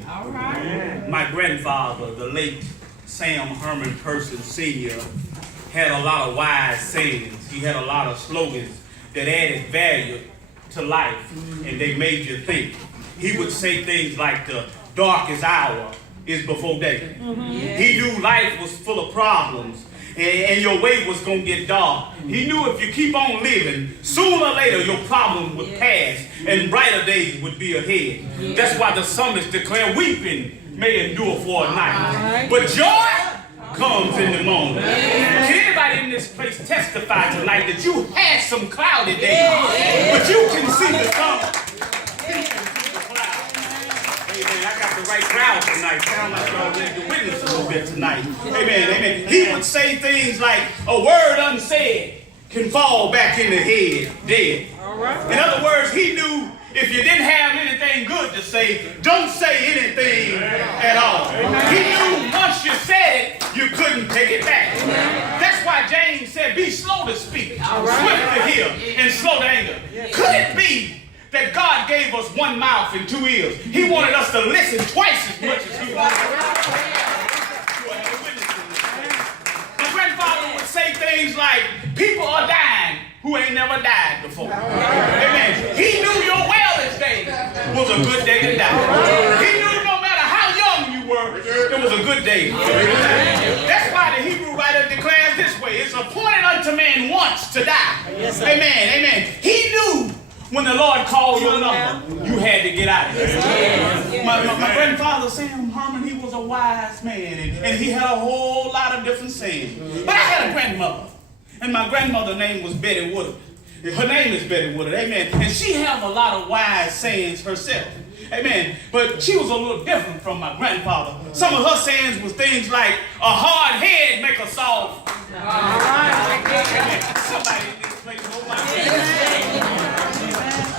pudding. All right. My grandfather, the late Sam Herman Person Sr., had a lot of wise sayings. He had a lot of slogans that added value to life, and they made you think. He would say things like the darkest hour is before day. He knew life was full of problems, and your way was going to get dark. He knew if you keep on living, sooner or later your problem would pass and brighter days would be ahead. That's why the psalmist declared, weeping may endure for a night, but joy comes in the morning. Can anybody in this place testify tonight that you had some cloudy days, but you can see the sun? Amen. I got the right crowd tonight. Sound like y'all ready to witness a little bit tonight. Amen. Amen. He would say things like, a word unsaid can fall back in the head dead. In other words, he knew if you didn't have anything good to say, don't say anything at all. He knew once you said it, you couldn't take it back. That's why James said, be slow to speak, swift to hear, and slow to anger. Could it be that God gave us one mouth and 2 ears? He wanted us to listen twice as much as he wanted us to. My grandfather would say things like, people are dying who ain't never died before. Amen. He knew your wellness day was a good day to die. He knew no matter how young you were, it was a good day. That's why the Hebrew writer declares this way, it's appointed unto man once to die. Amen. Amen. He knew when the Lord called your number, you had to get out of here. My grandfather, Sam Herman, he was a wise man, and he had a whole lot of different sayings. But I had a grandmother, and my grandmother's name was Betty Woodard. Her name is Betty Woodard, amen. And she had a lot of wise sayings herself, amen. But she was a little different from my grandfather. Some of her sayings was things like, a hard head make a soft. Somebody in this place know my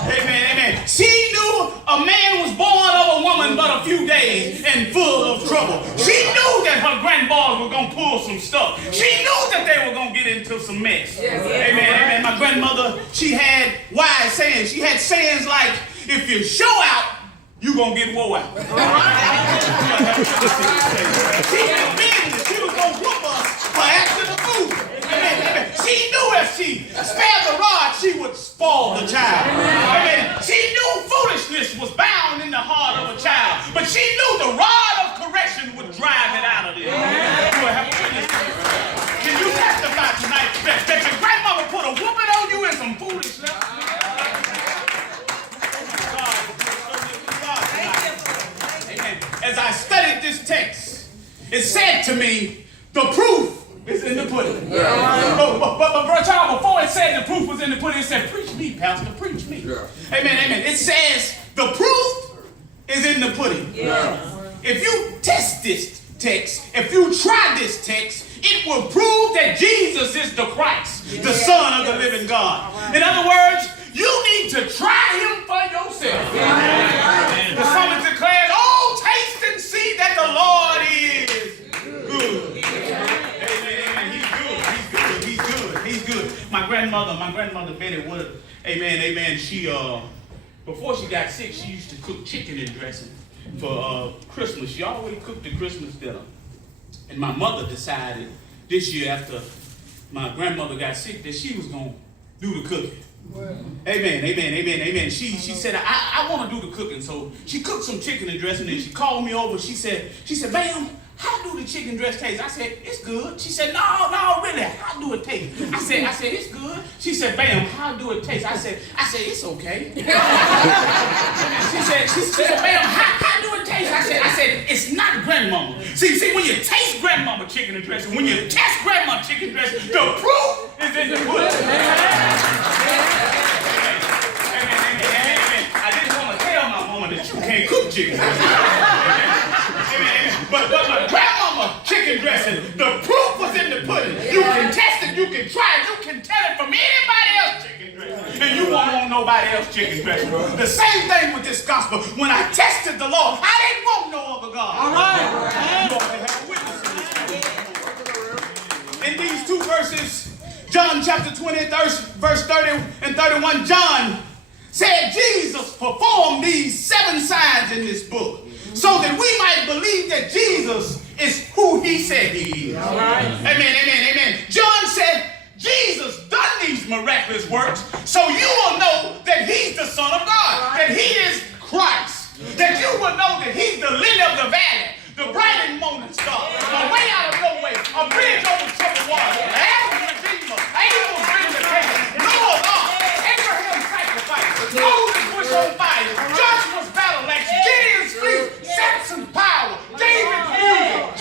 amen, amen. She knew a man was born of a woman but a few days and full of trouble. She knew that her grandboys were going to pull some stuff. She knew that they were going to get into some mess. Amen, amen. My grandmother, she had wise sayings. She had sayings like, if you show out, you're going to get woe out. She had business. She was going to whoop us for asking the food. Amen. She knew if she spared the rod, she would spoil the child. Amen. She knew foolishness was bound in the heart of a child, but she knew the rod of correction would drive it out of them. Can you testify tonight that your grandmama put a whooping on you and some foolishness? Amen. As I studied this text, it said to me, the proof is in the pudding. But Brother Charles, before it said the proof was in the pudding, it said, preach me, Pastor, preach me. Amen, amen. It says the proof is in the pudding. If you test this text, if you try this text, it will prove that Jesus is the Christ, the Son of the living God. In other words, you need to try him for yourself. The psalmist declares, oh, taste and see that the Lord is good. He's good. My grandmother Betty Woodard, amen, she, before she got sick, she used to cook chicken and dressing for Christmas. She always cooked the Christmas dinner. And my mother decided this year after my grandmother got sick that she was going to do the cooking. Amen. She said, I want to do the cooking. So she cooked some chicken and dressing and she called me over. She said, ma'am, how do the chicken dress taste? I said, it's good. She said, no, really, how do it taste? I said, it's good. She said, bam, how do it taste? I said, it's okay. she said, bam, how do it taste? I said, it's not grandmama. See, when you taste grandmama chicken and dressing, when you test grandma chicken dressing, the proof is in the pudding. Amen. I didn't want to tell my mama that you can't cook chicken. But my grandmama chicken dressing, the proof was in the pudding. You can test it, you can try it, you can tell it from anybody else chicken dressing. And you won't want nobody else chicken dressing. The same thing with this gospel. When I tested the Lord, I didn't want no other God. All right. You ought to have a witness in these two verses, John chapter 20, verse 30 and 31, John said Jesus performed these 7 signs in this book. so that we might believe that Jesus is who he said he is. Amen, amen, amen. John said, Jesus done these miraculous works, so you will know that he's the Son of God, that he is Christ, that you will know that he's the lily of the